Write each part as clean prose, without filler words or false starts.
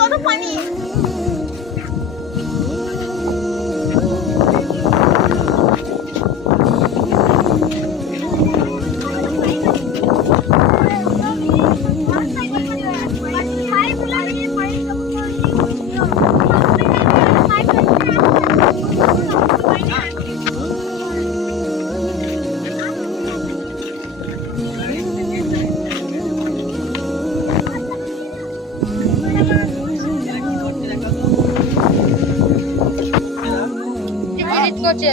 কত পানি করছে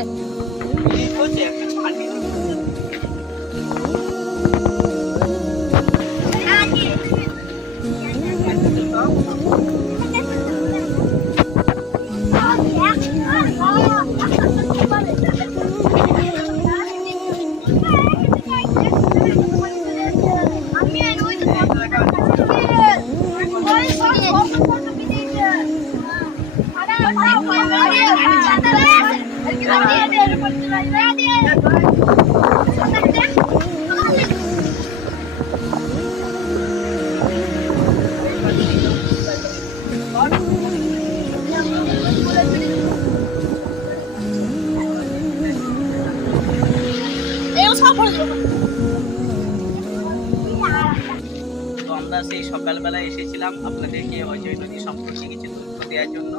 আমরা সেই সকালবেলা এসেছিলাম আপনাদেরকে অজয় নদী সম্পর্কে কিছু তথ্য দেওয়ার জন্য।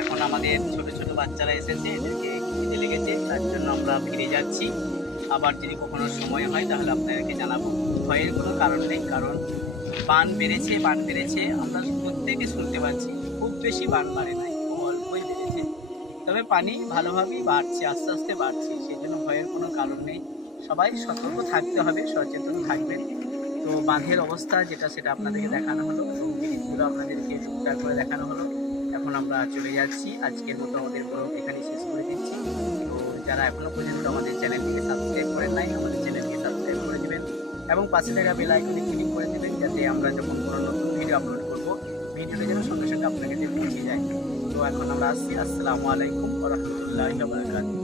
এখন আমাদের ছোট ছোট বাচ্চারা এসেছে, এদেরকে খিদে লেগেছে, তার জন্য আমরা ফিরে যাচ্ছি। আবার যদি কখনো সময় হয় তাহলে আপনাদেরকে জানাবো। ভয়ের কোনো কারণ নেই, কারণ বান বেড়েছে আমরা প্রত্যেকে শুনতে পাচ্ছি। খুব বেশি বান বাড়ে নাই, খুব অল্পই বেড়েছে, তবে পানি ভালোভাবেই বাড়ছে, আস্তে আস্তে বাড়ছে। সেই জন্য ভয়ের কোনো কারণ নেই। সবাই সতর্ক থাকতে হবে, সচেতন থাকবেন। তো বাঁধের অবস্থা যেটা সেটা আপনাদেরকে দেখানো হলো, ব্রিজগুলো আপনাদেরকে টুকটাক করে দেখানো হলো। এখন আমরা চলে যাচ্ছি। আজকের মতো আমাদের ব্লগ এখানেই শেষ করে দিচ্ছি। তো যারা এখনও পর্যন্ত আমাদের চ্যানেলটিকে সাবস্ক্রাইব করেন নাই, আমাদের চ্যানেলকে সাবস্ক্রাইব করে দেবেন এবং পাশে থাকা বেল আইকনে ক্লিক করে দেবেন, যাতে আমরা যখন কোনো নতুন ভিডিও আপলোড করব ভিডিওটা যেন সঙ্গে সঙ্গে আপনার কাছে পৌঁছে যায়। তো এখন আমরা আসছি। আসসালামু আলাইকুম ওয়া রাহমাতুল্লাহি ওয়া বারাকাতুহু।